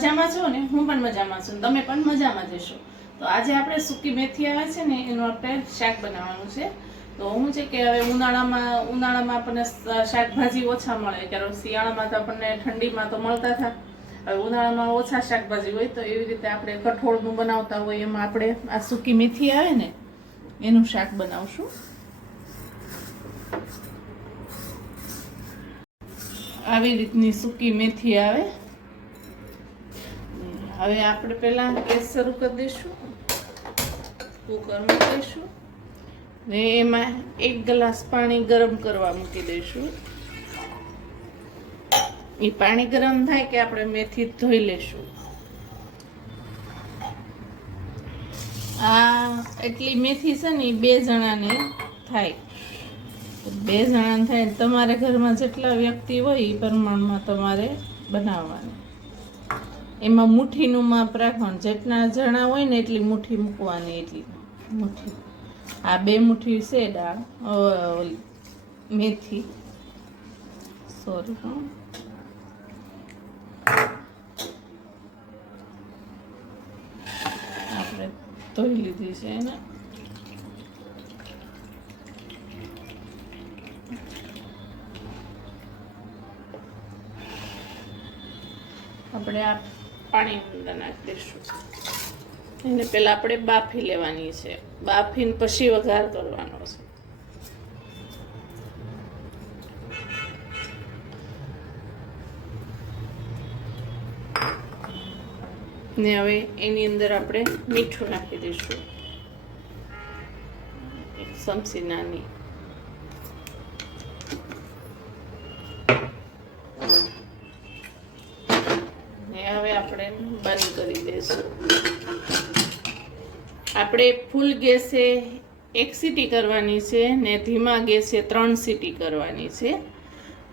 મજામાં છો ને? હું પણ મજામાં છું, તમે પણ મજામાં જશો. તો આજે આપણે સૂકી મેથી આવે છે ને એનું આપણે શાક બનાવવાનું છે. તો હું છે કે હવે ઉનાળામાં આપણને શાકભાજી ઓછા મળે, કારણ શિયાળામાં તો આપણને ઠંડીમાં તો મળતા હતા. હવે ઉનાળામાં ઓછા શાકભાજી હોય, તો એવી રીતે આપણે કઠોળનું બનાવતા હોય એમાં આપણે આ સૂકી મેથી આવે ને એનું શાક બનાવશું. આવી રીતની સૂકી મેથી આવે. હવે આપણે પહેલા ગેસ શરૂ કરી દઈશું, કુકર મૂકી દઈશું ને એમાં 1 ગ્લાસ પાણી ગરમ કરવા મૂકી દઈશું. એ પાણી ગરમ થાય કે આપણે મેથી ધોઈ લઈશું. આ એટલી મેથી છે ને 2 જણાની થાય. 2 જણાને થાય, તમારે ઘરમાં જેટલા વ્યક્તિ હોય એ પ્રમાણમાં તમારે બનાવવાની. એમાં મુઠ્ઠીનું માપ રાખવાનું, જેટલા જણા હોય ને એટલી મુઠ્ઠી મૂકવાની, એટલી મુઠ્ઠી. આ 2 મુઠ્ઠી છે દાળ મેથી, સોરી આપણે ધોઈ લીધી છે એને. આપણે આ પાણી અંદર નાખી દઈશું. એને પહેલાં આપણે બાફી લેવાની છે, બાફીને પછી વઘાર કરવાનો છે. ને હવે એની અંદર આપણે મીઠું નાખી દઈશું, 1 ચમચી નાની. હવે આપણે બંધ કરી દઈશું. આપણે ફૂલ ગેસે 1 સીટી કરવાની છે ને ધીમા ગેસે 3 સીટી કરવાની છે.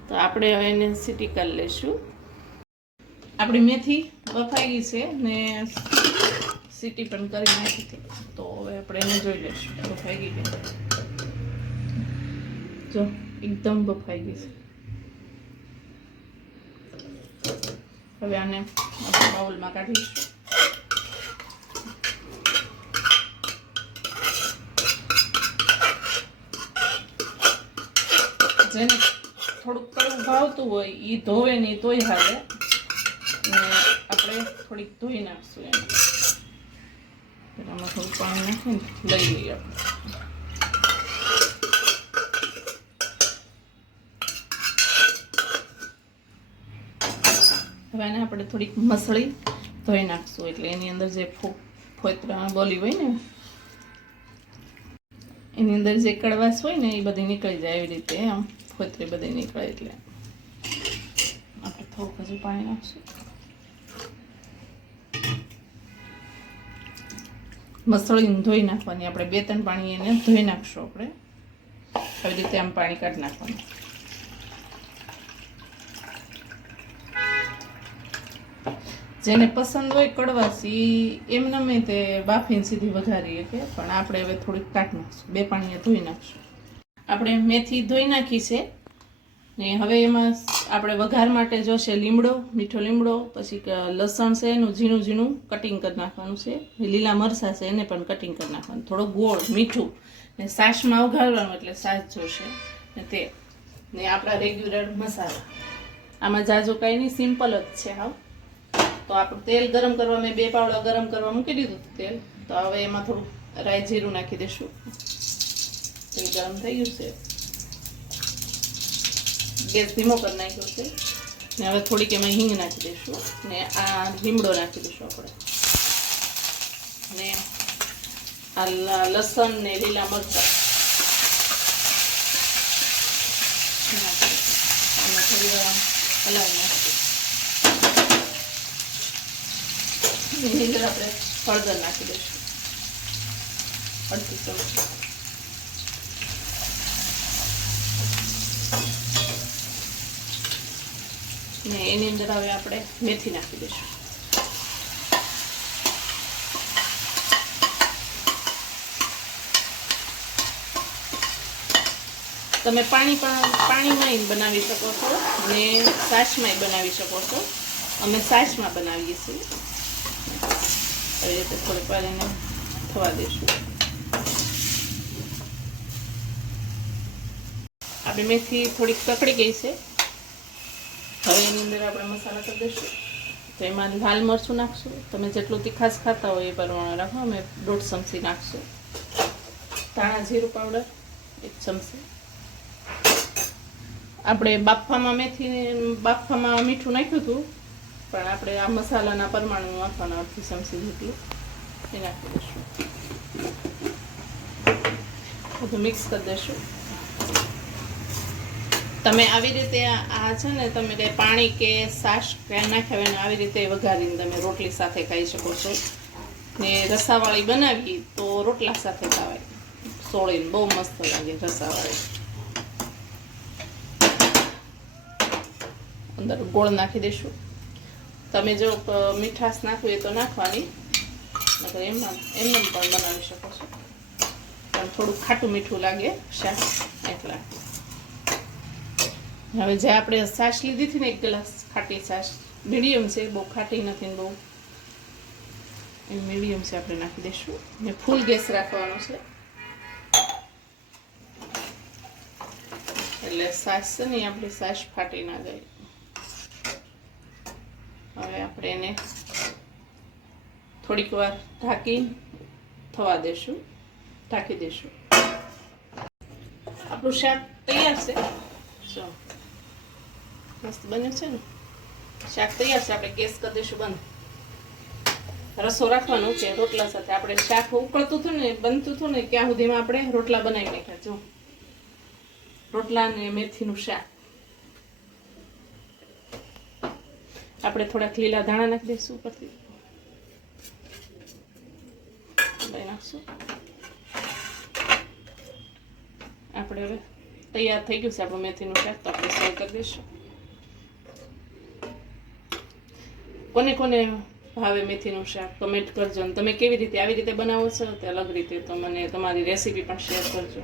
તો આપણે હવે એને સીટી કરી લઈશું. આપણી મેથી બફાઈ ગઈ છે ને સીટી પણ કરી નાખી હતી. તો હવે આપણે એને જોઈ લઈશું બફાઈ ગઈ છે. જો એકદમ બફાઈ ગઈ છે. હવે આને આપણે બાઉલમાં કાઢીશું. જેને થોડુંક કડવું ભાવતું હોય એ ધોવે નહીં તોય હાલે, ને આપણે થોડીક ધોઈ નાખશું એને. આમાં થોડું પાણી નાખીને લઈ લઈએ આપણે. હવે એને આપણે થોડીક મસળી ધોઈ નાખશું, એટલે એની અંદર જે ફોતરા બોલી હોય ને એની અંદર જે કડવાશ હોય ને એ બધી નીકળી જાય. એવી રીતે આમ ફોતરી બધી નીકળે એટલે આપણે થોડુંક હજુ પાણી નાખશું. મસળીને ધોઈ નાખવાની આપણે, 2-3 પાણી એને ધોઈ નાખશું આપણે. આવી રીતે આમ પાણી કાઢી નાખવાનું. જેને પસંદ હોય કડવાશ એમને મેં તે બાફીને સીધી વઘારીએ કે, પણ આપણે હવે થોડીક કાઢી નાખશું, 2 પાણીએ ધોઈ નાખશું. આપણે મેથી ધોઈ નાખી છે ને હવે એમાં આપણે વઘાર માટે જોશે લીમડો, મીઠો લીમડો, પછી લસણ છે એનું ઝીણું ઝીણું કટિંગ કરી નાખવાનું છે, લીલા મરચાં છે એને પણ કટિંગ કરી નાખવાનું, થોડો ગોળ, મીઠું ને છાશમાં વઘારવાનું એટલે છાશ જોશે ને તે, ને આપણા રેગ્યુલર મસાલા. આમાં જાજુ કાંઈ નહીં, સિમ્પલ જ છે હાવ. તો આપણું તેલ ગરમ કરવા મેં 2 પાવડા ગરમ કરવા મૂકી દીધું તેલ. તો હવે એમાં થોડું રાઈ જીરું નાખી દઈશું. તેલ ગરમ થઈ ગયું છે, ગેસ ધીમો કરી નાખ્યો છે ને હવે થોડીક એમાં હિંગ નાખી દઈશું ને આ લીમડો નાખી દઈશું આપણે, ને આ લસણ ને લીલા મરચાં થોડી વાર હલાવી નાખીશું. એની અંદર આપણે હળદર નાખી દઈશું, 1/2 ચમચી. ને એની અંદર હવે આપણે મેથી નાખી દઈશું. તમે પાણીમાં બનાવી શકો છો ને છાશમાં બનાવી શકો છો. અમે સાસમાં બનાવીએ છીએ. આવી રીતે થોડીક વાર એને થવા દઈશું. આપણી મેથી થોડીક કકડી ગઈ છે. હવે એની અંદર આપણે મસાલા કરી દઈશું. તો એમાં લાલ મરચું નાખશું. તમે જેટલું તીખાશ ખાતા હોય એ પ્રમાણે રાખો. અમે 1.5 ચમચી નાખશું. ધાણા જીરું પાવડર 1 ચમચી. આપણે બાફામાં મીઠું નાખ્યું હતું, પણ આપણે આ મસાલાના પ્રમાણનું નાખવાના 1/2 ચમચી જેટલું એ નાખી દઈશું. બધું મિક્સ કરી દઈશું. તમે આવી રીતે આ છે ને, તમે કંઈ પાણી કે છાશ કાંઈ નાખ્યા હોય ને આવી રીતે વઘારીને તમે રોટલી સાથે ખાઈ શકો છો. ને રસાવાળી બનાવી તો રોટલા સાથે ખાવાય. સોળીને બહુ મસ્ત લાગે રસાવાળી. અંદર ગોળ નાખી દઈશું. તમે જો મીઠાશ નાખવી હોય તો નાખવાની, નકર એમને પણ બનાવી શકો છો. પણ થોડું ખાટું મીઠું લાગે શાક એટલા. હવે જે આપણે છાશ લીધી હતી ને 1 ગ્લાસ ખાટી છાશ, મીડિયમ છે, બહુ ખાટી નથી બહુ મીડિયમ છે, આપણે નાખી દઈશું. ને ફૂલ ગેસ રાખવાનો છે, એટલે છાશ છે ને આપણી છાશ ફાટી ના જાય. હવે આપણે એને થોડીક વાર ઢાંકી થવા દઈશું, ઢાંકી દઈશું. આપણું શાક તૈયાર છે. જો મસ્ત બન્યું છે ને, શાક તૈયાર છે. આપણે ગેસ કરી દઈશું બંધ. રસો રાખવાનો કે રોટલા સાથે. આપણે શાક ઉકળતું હતું ને, બનતું હતું ને, ત્યાં સુધીમાં આપણે રોટલા બનાવી નાખ્યા. જો રોટલા ને મેથીનું શાક. આપણે થોડાક લીલા ધાણા નાખી દઈશું ઉપરથી. નાખશું. આપણે હવે તૈયાર થઈ ગયું છે આપણું મેથીનું શાક. તો આપણે સર્વ કરી દઈશું. કોને કોને ભાવે મેથીનું શાક કમેન્ટ કરજો. અને તમે કેવી રીતે આવી રીતે બનાવો છો તે અલગ રીતે, તો મને તમારી રેસીપી પણ શેર કરજો.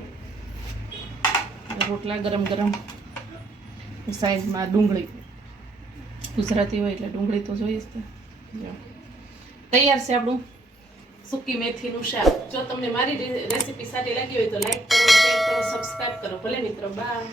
રોટલા ગરમ ગરમ, સાઈડમાં ડુંગળી. ગુજરાતી હોય એટલે ડુંગળી તો જોઈએ જ. તૈયાર છે આપણું સૂકી મેથીનું શાક. જો તમને મારી રેસીપી સારી લાગી હોય તો લાઈક કરો, શેર કરો, સબસ્ક્રાઈબ કરો. ભલે મિત્રો, બાય.